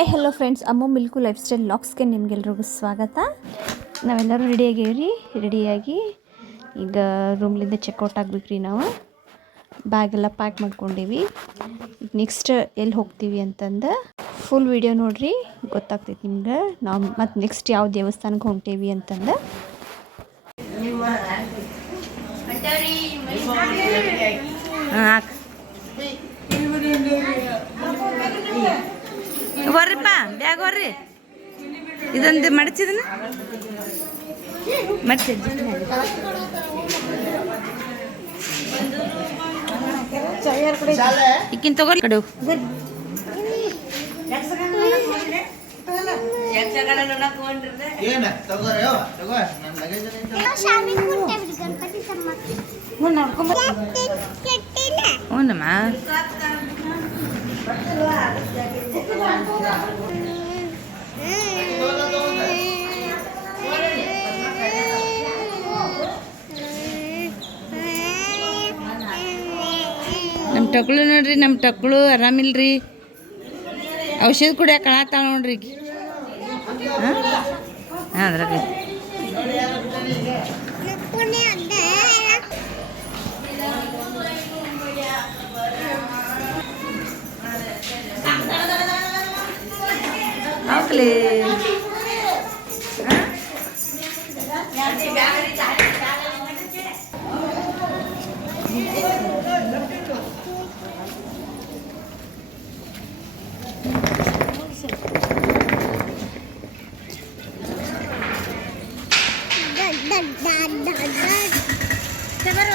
Hi hello friends, ಅಮ್ಮು milk life style ಲಾಕ್ಸ್ಗೆ ನಿಮಗೆಲ್ರಿಗೂ ಸ್ವಾಗತ. ನಾವೆಲ್ಲರೂ ರೆಡಿಯಾಗಿ ಈಗ ರೂಮ್ಲಿಂದ ಚೆಕ್ಔಟ್ ಆಗ್ಬೇಕ್ರಿ. ನಾವು ಬ್ಯಾಗೆಲ್ಲ ಪ್ಯಾಕ್ ಮಾಡ್ಕೊಂಡೀವಿ. ಈಗ ನೆಕ್ಸ್ಟ್ ಎಲ್ಲಿ ಹೋಗ್ತೀವಿ ಅಂತಂದು ಫುಲ್ ವಿಡಿಯೋ ನೋಡ್ರಿ, ಗೊತ್ತಾಗ್ತೈತಿ ನಿಮ್ಗೆ. ನಾವು ಮತ್ತು ನೆಕ್ಸ್ಟ್ ಯಾವ ದೇವಸ್ಥಾನಕ್ಕೆ ಹೊಂಟೇವಿ ಅಂತಂದು. ಬರ್ರಿಪ್ಪ, ಬ್ಯಾಗ್ ಬರ್ರಿ. ಇದೊಂದು ಮಡಚಿದನ ಮಡಚಿ ಈಕಿನ ತಗೋರಿ ಕಡೆ ಹ್ಞೂನಮ್ಮ. ನಮ್ಮ ಟಕ್ಳು ನೋಡ್ರಿ, ನಮ್ಮ ಟಕ್ಳು ಆರಾಮಿಲ್ರಿ. ಔಷಧ ಕುಡಿಯಾಕ ಕಳಾತಾಳ ನೋಡ್ರಿ. ಹಾಂ ಅದ್ರಾಗ ಹಾಕ್ಲಿ.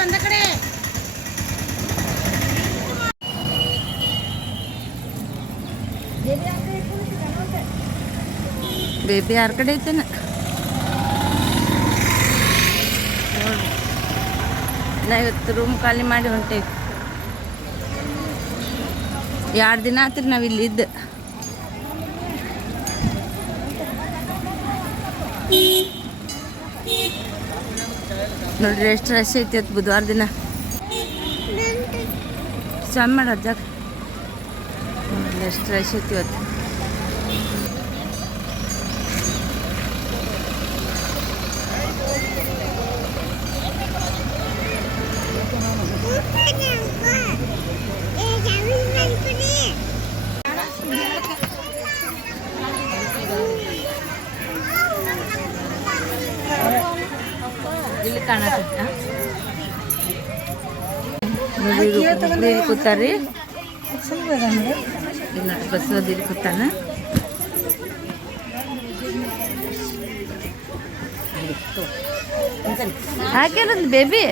ಒಂದ ಕಡೆ ಬೇಬಿ ಯಾರ ಕಡೆ ಐತೇನ ನೋಡ್ರಿ. ನಾ ಇವತ್ತು ರೂಮ್ ಖಾಲಿ ಮಾಡಿ ಹೊಂಟೇವಿ. 2 ದಿನ ಆತ್ರಿ ನಾವು ಇಲ್ಲಿ ಇದ್ದು. ನೋಡ್ರಿ ಎಷ್ಟು ರಶ್ ಐತಿ ಇವತ್ತು ಬುಧವಾರ ದಿನ. ಸ್ವಾಮಿ ಮಾಡ ಜಾಗ ನೋಡ್ರಿ ಎಷ್ಟು ರಶ್ ಐತಿ ಇವತ್ತು. ಇಲ್ಲಿ ಕಾಣಕತ್ತ ಇಲ್ಲಿ ಕೂತಾರ್ರಿ. ಇಲ್ಲಿ ನೋಡಿ ಬಸವದ ಇಲ್ಲಿ ಕೂತಾನ. ಹಾಕೇನಂದ್ ಬೇಬಿ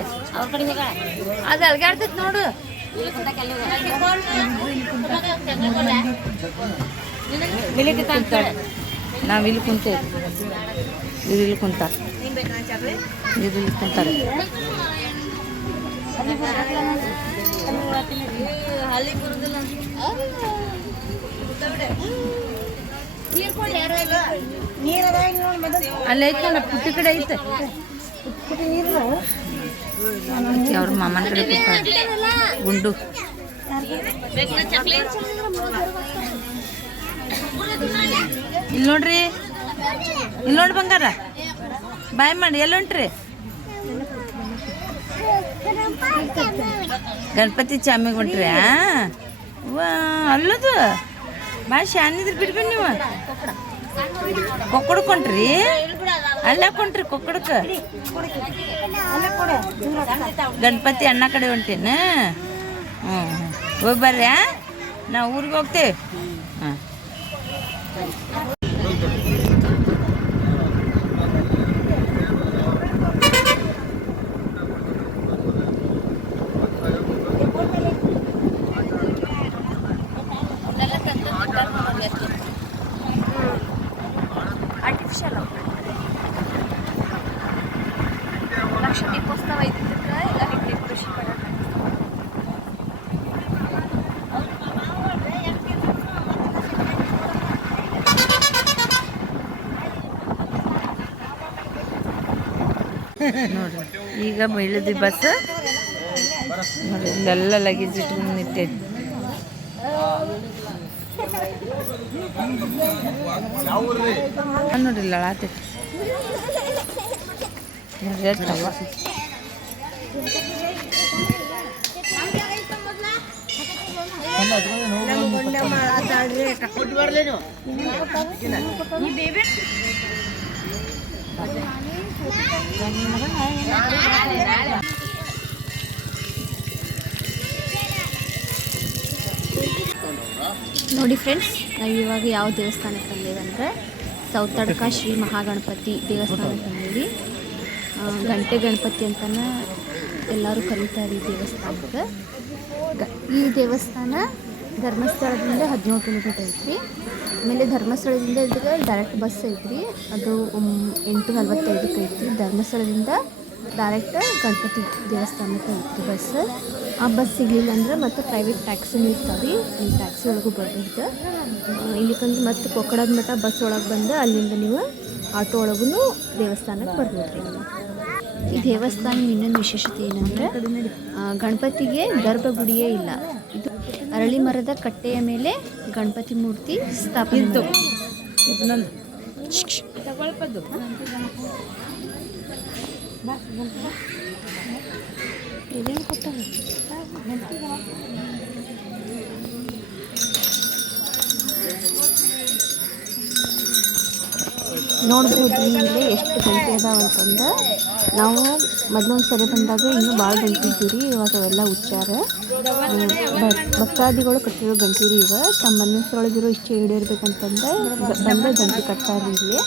ಅದು ಅಲ್ಗಾಡ್ತೈತಿ ನೋಡು. ನಾವು ಇಲ್ಲಿ ಕುಂತೇವೆ, ಇವ್ರು ಇಲ್ಲಿ ಕುಂತಾರ, ಇವ್ರು ಇಲ್ಲಿ ಕುಂತಾರೆ. ಅಲ್ಲಿ ಐತೆ ನೋಡ, ಪುಟ್ಟಿ ಕಡೆ ಐತೆ. ಅವ್ರ ಮಾಮನ ಕಡೆ ಕೂತಾರೆ ಗುಂಡು. ಇಲ್ಲಿ ನೋಡ್ರಿ, ಇಲ್ಲಿ ನೋಡಿ ಬಂಗಾರ, ಬಾಯ್ ಮಾಡಿ. ಎಲ್ಲಿ ಹೊಂಟ್ರಿ? ಗಣಪತಿ ಚಾಮಿಗೆ ಹೊಂಟ್ರಿ? ವಾ ಅಲ್ಲದು ಭಾಳ ಶಾನಿದ್ರಿ. ಬಿಡ್ಬೇಡಿ ನೀವು. ಕೊಕ್ಕಡಕ್ಕೆ ಹೊಂಟ್ರಿ? ಅಲ್ಲೇ ಕೊಂಟ್ರಿ ಕೊಕ್ಕಡಕ್ಕೆ. ಗಣಪತಿ ಅಣ್ಣ ಕಡೆ ಹೊಂಟೇನ? ಹ್ಞೂ ಹೋಗಿ ಬರ್ರಿ. ನಾವು ಊರಿಗೆ ಹೋಗ್ತೇವೆ. ಹಾಂ ಆರ್ಟಿಫಿಷಿಯಲ್ ಲಕ್ಷ ದೀಪೋತ್ಸವ ಇದ್ದಿದ್ದಕ್ಕೆ ಎಲ್ಲ ಡೆಕೋರೇಷನ್ ಮಾಡೋಣ. ನೋಡ್ರಿ ಈಗ ಇಳಿದ್ವಿ ಬಸ್. ನೋಡಿ ಇಲ್ಲೆಲ್ಲ ಲಗೇಜ್ ಇಟ್ಕೊಂಡು ನಿಂತೈತಿ. ನೋಡ್ರಿಲ್ಲ ಆತೈತಿ ನೋಡ್ರಿ ಎಷ್ಟವ ನೋಡಿ ಫ್ರೆಂಡ್ಸ್, ನಾವು ಇವಾಗ ಯಾವ ದೇವಸ್ಥಾನಕ್ಕೆ ಬಂದೇವಂದ್ರೆ ಸೌತಡ್ಕ ಶ್ರೀ ಮಹಾಗಣಪತಿ ದೇವಸ್ಥಾನಕ್ಕೆ ಬಂದೀವಿ. ಗಂಟೆ ಗಣಪತಿ ಅಂತಲೇ ಎಲ್ಲರೂ ಕರೀತಾರೆ ಈ ದೇವಸ್ಥಾನಕ್ಕೆ. ಈ ದೇವಸ್ಥಾನ ಧರ್ಮಸ್ಥಳದಿಂದ 17 ಕಿಲೋಮೀಟರ್ ಐತ್ರಿ. ಆಮೇಲೆ ಧರ್ಮಸ್ಥಳದಿಂದ ಇದಕ್ಕೆ ಡೈರೆಕ್ಟ್ ಬಸ್ ಐತ್ರಿ, ಅದು 8:45 ಐತ್ರಿ. ಧರ್ಮಸ್ಥಳದಿಂದ ಡೈರೆಕ್ಟ್ ಗಣಪತಿ ದೇವಸ್ಥಾನಕ್ಕೆ ಐತ್ರಿ ಬಸ್. ಆ ಬಸ್ ಸಿಗಲಿಲ್ಲ ಅಂದ್ರೆ ಮತ್ತು ಪ್ರೈವೇಟ್ ಟ್ಯಾಕ್ಸಿನೂ ಇರ್ತಾವೆ, ಈ ಟ್ಯಾಕ್ಸಿ ಒಳಗೂ ಬರ್ಬೋದು. ಇಲ್ಲಿಕಂದ್ರೆ ಮತ್ತು ಕೊಕ್ಕಡದ ಮಠ ಬಸ್ ಒಳಗೆ ಬಂದು ಅಲ್ಲಿಂದ ನೀವು ಆಟೋ ಒಳಗೂ ದೇವಸ್ಥಾನಕ್ಕೆ ಬರ್ಬೋದು ರೀ. ಈ ದೇವಸ್ಥಾನ ಇನ್ನೊಂದು ವಿಶೇಷತೆ ಏನಂದರೆ ಗಣಪತಿಗೆ ಗರ್ಭಗುಡಿಯೇ ಇಲ್ಲ. ಇದು ಅರಳಿ ಮರದ ಕಟ್ಟೆಯ ಮೇಲೆ ಗಣಪತಿ ಮೂರ್ತಿ ಸ್ಥಾಪನೆ ನೋಡ್ಬೋದು. ಇಲ್ಲಿ ಎಷ್ಟು ಗಂಟೆ ಅದಾವ ಅಂತಂದ್ರೆ ನಾವು ಮೊದಲೊಂದು ಸರಿ ಬಂದಾಗ ಇನ್ನೂ ಭಾಳ ಗಂಟೆ ಇದ್ದೀವಿ ರೀ. ಇವಾಗ ಅವೆಲ್ಲ ಉಚ್ಚಾರ ಭಕ್ತಾದಿಗಳು ಕಟ್ಟಿರೋ ಗಂಟೆ ರೀ. ಇವ ತಮ್ಮ ಮನಸ್ಸೊಳಗಿರೋ ಇಚ್ಛೆ ಈಡೇರ್ಬೇಕಂತಂದ್ರೆ ಬಂದ ಗಂಟೆ ಕಟ್ತಾರೆ ಇಲ್ಲಿ.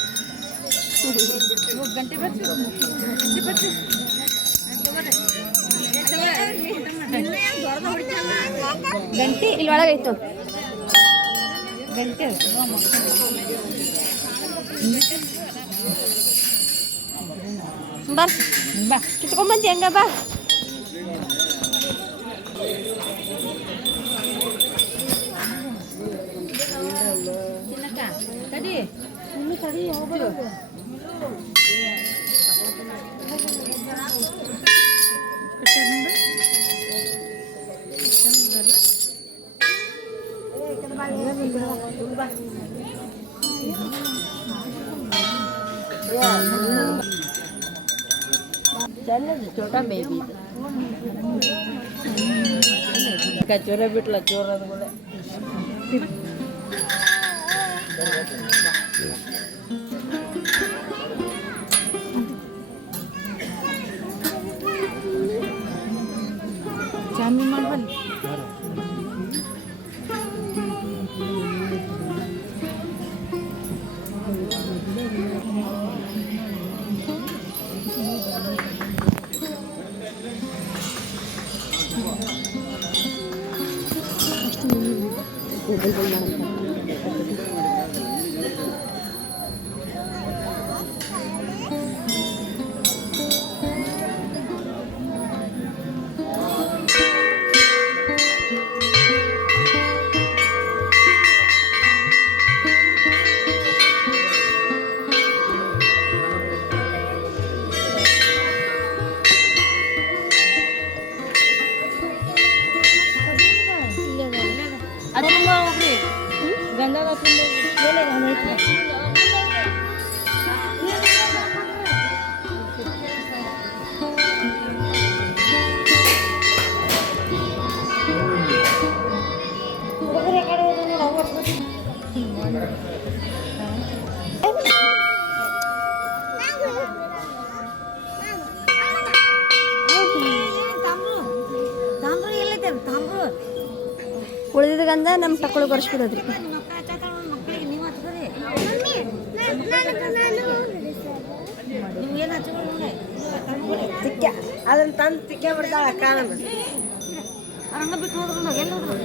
ಗಂಟೆ ಇಲ್ಲಿ ಒಳಗೈತು ಗಂಟೆ ಬಾ ಕಿತ್ಕೊಂಬಂತಿ ಹಂಗ ಬಾ. छोटा बेबी चोर बिटला चोर ಜಾಮಿ ಮಾಡ್ಬಲ್ಲ ಉಳಿದಿದ್ಗಂದ ನಮ್ಮ ಟಕ್ಕಳು ಬರ್ಸ್ಬಿಡೋದ್ರಿ. ಅದನ್ನ ತಂದು ತಿಕ್ಕ ಬಿಡ್ತಾಳ ಅಕ್ಕ ಹಂಗ ಬಿಟ್ಟು ಹೋದ್ರು ಎಲ್ಲಿ ಹೋದ್ರು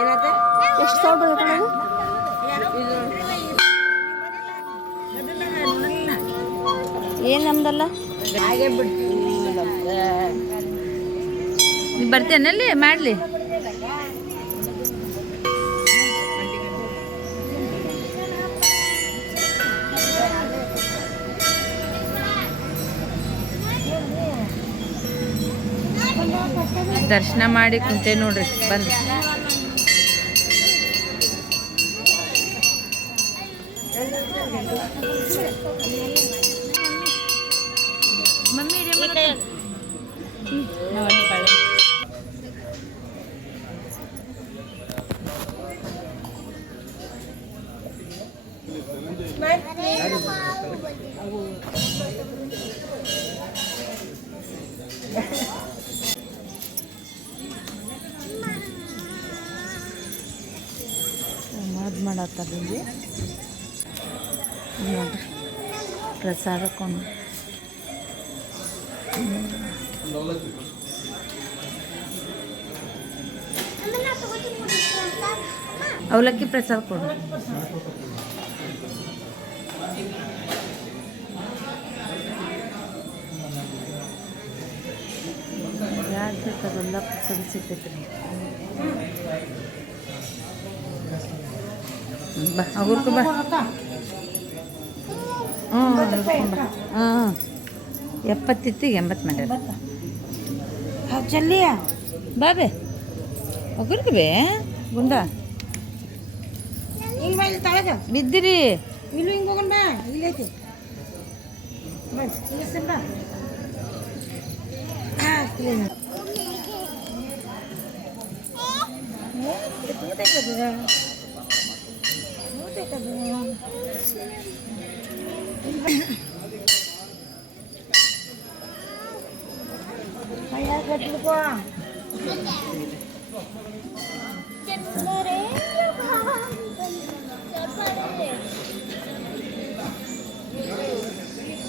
ಏನಾಯ್ತ ಎಷ್ಟು ಸೌಂಡ್ ಬರ್ತದೆ ಏನು ನಮ್ದಲ್ಲ ಹಾಗೆ ಬಿಡ್ತೀವಿ. ನೀವು ಬರ್ತೇನಲ್ಲಿ ಮಾಡಲಿ ದರ್ಶನ ಮಾಡಿ ಕುಂತೆ ನೋಡ್ರಿ ಬಂದು. ಮಾಡತ್ತಾರ ಇಲ್ಲಿ ನೋಡ್ರಿ ಪ್ರಸಾದ ಕೊಂಡು ಅವಲಕ್ಕಿ ಪ್ರಸಾದ ಕೊಡು. ಯಾರು ಬೇಕದೆಲ್ಲ ಪ್ರಸಾದ ಸಿಗ್ತೈತ್ರಿ. ಬಾ ಅವ್ರಿಗೂ ಬಾ. ಹಾಂ 70 ಇತ್ತು, 80 ಮಾಡ್ಯಾರ. ಚಲ್ಲಿಯ ಬಾ ಬೇ ಹೋಗ್ರಿ ಬೇ ಗುಂಡ ಬಿದ್ದಿರಿ. ಇಲ್ಲೂ ಹಿಂಗೆ ಹೋಗೋಣ ಬಾ, ಇಲ್ಲೈತಿ ಬಾ.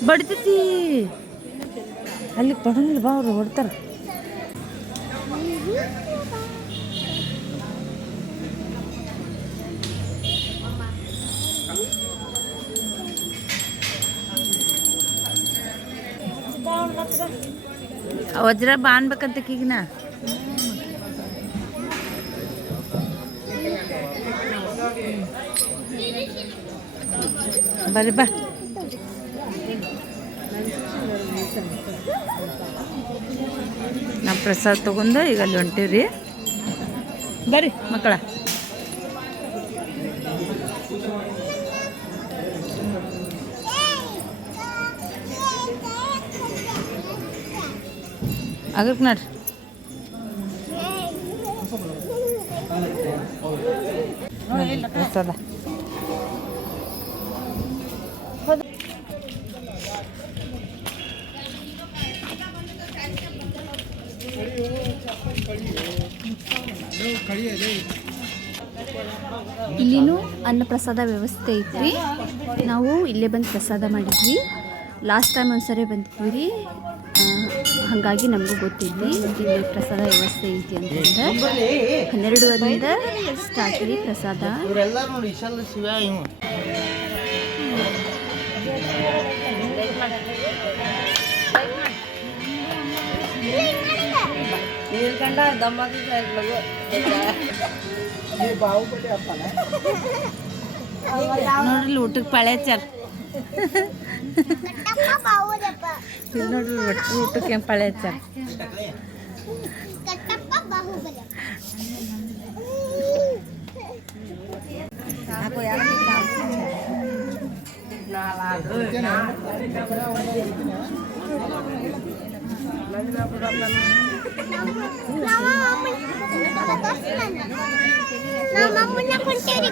ಬಡ್ತೈತಿ ಅಲ್ಲಿ ಪಡಂಗಿಲ್ಲ ಬಾ, ಅವ್ರು ಹೊಡ್ತಾರ. ವಜ್ರ ಬಾ ಅನ್ಬೇಕಂತ ಈಗಿನ ಬರ್ರಿ ಬಾ. ನಾವು ಪ್ರಸಾದ ತೊಗೊಂಡು ಈಗ ಅಲ್ಲಿ ಹೊಂಟೀವ್ರಿ. ಬರ್ರಿ ಮಕ್ಕಳ. ಆಗಕ್ಕೆ ನೋಡ್ರಿ ಪ್ರಸಾದ. ಇಲ್ಲಿನೂ ಅನ್ನಪ್ರಸಾದ ವ್ಯವಸ್ಥೆ ಐತ್ರಿ. ನಾವು ಇಲ್ಲೇ ಬಂದು ಪ್ರಸಾದ ಮಾಡಿದ್ವಿ. ಲಾಸ್ಟ್ ಟೈಮ್ ಒಂದ್ಸರಿ ಬಂದಿದ್ವಿ ರೀ, ಹಾಗಾಗಿ ನಮಗೂ ಗೊತ್ತಿದ್ವಿ ಇಲ್ಲಿ ಪ್ರಸಾದ ವ್ಯವಸ್ಥೆ ಐತಿ ಅಂತಂದ್ರೆ. 12 ಸ್ಟಾರ್ಟ್ ರೀ ಪ್ರಸಾದ. ನೋಡ್ರಿ ಊಟಕ್ಕೆ ಪಾಳೆ ಹಚ್ಚಾರ. ನೋಡ್ರಿ ಊಟಕ್ಕೆ ಪಾಳೆ ಹಚ್ಚಾರ.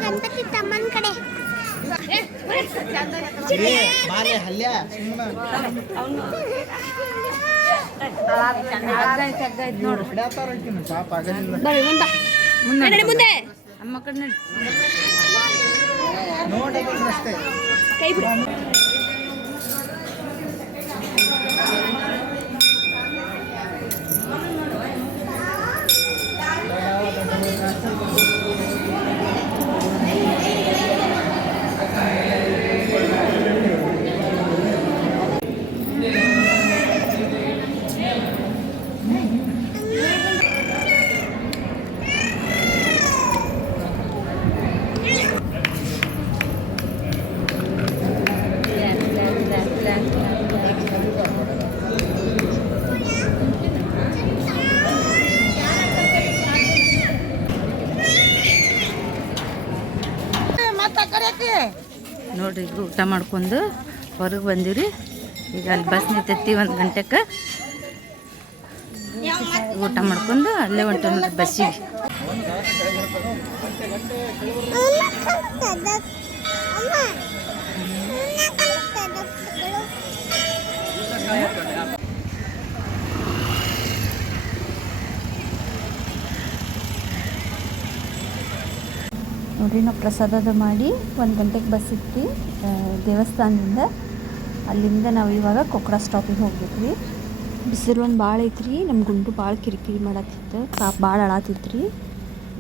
ಗಣಪತಿ ತಮ್ಮನ ಕಡೆ ಮುಂದೆ ಅಮ್ಮ ಕಡೆ ಕೈ ಬಿಡು. ನೋಡ್ರಿ ಈಗ ಊಟ ಮಾಡ್ಕೊಂಡು ಹೊರಗೆ ಬಂದಿವ್ರಿ. ಈಗ ಅಲ್ಲಿ ಬಸ್ ನಿಂತೈತಿ 1 ಗಂಟೆಗೆ. ಊಟ ಮಾಡ್ಕೊಂಡು ಅಲ್ಲೇ ಹೊಂಟ ನೋಡ್ರಿ ಬಸ್ಸಿಗೆ. ನೋಡ್ರಿ ನಾವು ಪ್ರಸಾದದ ಮಾಡಿ 1 ಗಂಟೆಗೆ ಬಸ್ ಇತ್ತು ದೇವಸ್ಥಾನದಿಂದ. ಅಲ್ಲಿಂದ ನಾವು ಇವಾಗ ಕೊಕ್ಕಡ ಸ್ಟಾಪಿಗೆ ಹೋಗ್ಬೇಕು ರೀ. ಬಿಸಿಲು ಒಂದು ಭಾಳ ಐತ್ರಿ. ನಮ್ಮ ಗುಂಡು ಭಾಳ ಕಿರಿಕಿರಿ ಮಾಡತ್ತಿತ್ತು, ಪಾಪ ಭಾಳ ಅಳಾತಿತ್ತು.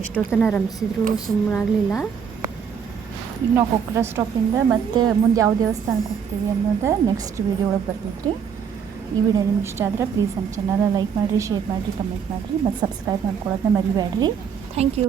ಎಷ್ಟೊತ್ತನ ರಂಭಿಸಿದ್ರು ಸುಮ್ಮನಾಗಲಿಲ್ಲ. ಈಗ ನಾವು ಕೊಕ್ಕಡ ಸ್ಟಾಪಿಂದ ಮತ್ತೆ ಮುಂದೆ ಯಾವ ದೇವಸ್ಥಾನಕ್ಕೆ ಹೋಗ್ತೀವಿ ಅನ್ನೋದು ನೆಕ್ಸ್ಟ್ ವೀಡಿಯೋ ಒಳಗೆ ಬರ್ತೈತ್ರಿ. ಈ ವಿಡಿಯೋ ನಿಮ್ಗೆ ಇಷ್ಟ ಆದರೆ ಪ್ಲೀಸ್ ನಮ್ಮ ಚಾನಲ್ನ ಲೈಕ್ ಮಾಡಿರಿ, ಶೇರ್ ಮಾಡಿರಿ, ಕಮೆಂಟ್ ಮಾಡಿರಿ ಮತ್ತು ಸಬ್ಸ್ಕ್ರೈಬ್ ಮಾಡ್ಕೊಳ್ಳೋದನ್ನ ಮರಿಬೇಡ್ರಿ. Thank you.